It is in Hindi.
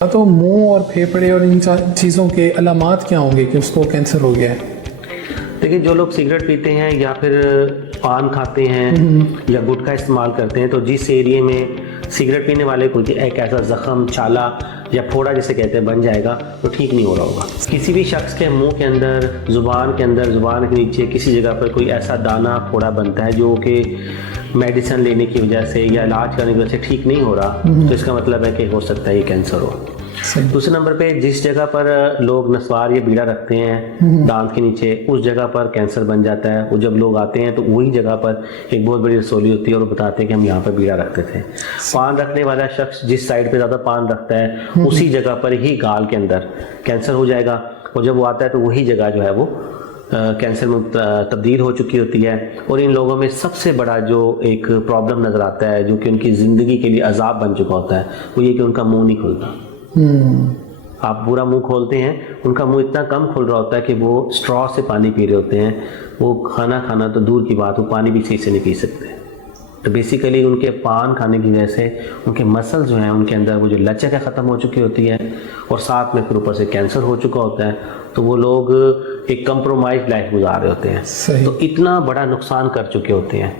तो मुंह और फेफड़े और इन चीज़ों के अलामात क्या होंगे कि उसको कैंसर हो गया है? देखिए, जो लोग सिगरेट पीते हैं या फिर पान खाते हैं या गुटखा इस्तेमाल करते हैं, तो जिस एरिए में सिगरेट पीने वाले को एक ऐसा जख्म, छाला या फोड़ा जिसे कहते हैं बन जाएगा, तो ठीक नहीं हो रहा होगा। किसी भी शख्स के मुंह के अंदर, जुबान के अंदर, जुबान के नीचे किसी जगह पर कोई ऐसा दाना, फोड़ा बनता है जो कि मेडिसिन लेने की वजह से या इलाज करने की वजह से ठीक नहीं हो रहा, तो इसका मतलब है कि हो सकता है ये कैंसर हो। दूसरे नंबर पे, जिस जगह पर लोग नस्वार या बीड़ा रखते हैं दांत के नीचे, उस जगह पर कैंसर बन जाता है। वो जब लोग आते हैं तो वही जगह पर एक बहुत बड़ी रसोली होती है और वो बताते हैं कि हम यहाँ पर बीड़ा रखते थे। पान रखने वाला शख्स जिस साइड पे ज़्यादा पान रखता है उसी जगह पर ही गाल के अंदर कैंसर हो जाएगा, और जब वो आता है तो वही जगह जो है वो कैंसर में तब्दील हो चुकी होती है। और इन लोगों में सबसे बड़ा जो एक प्रॉब्लम नज़र आता है, जो कि उनकी ज़िंदगी के लिए अजाब बन चुका होता है, वो ये कि उनका मुंह नहीं खुलता। आप पूरा मुंह खोलते हैं, उनका मुंह इतना कम खुल रहा होता है कि वो स्ट्रॉ से पानी पी रहे होते हैं। वो खाना खाना तो दूर की बात, वो पानी भी सही से नहीं पी सकते। तो बेसिकली उनके पान खाने की वजह से उनके मसल्स जो हैं, उनके अंदर वो जो लचक है ख़त्म हो चुकी होती है, और साथ में फिर ऊपर से कैंसर हो चुका होता है। तो वो लोग एक कंप्रोमाइज लाइफ गुजार रहे होते हैं, तो इतना बड़ा नुकसान कर चुके होते हैं।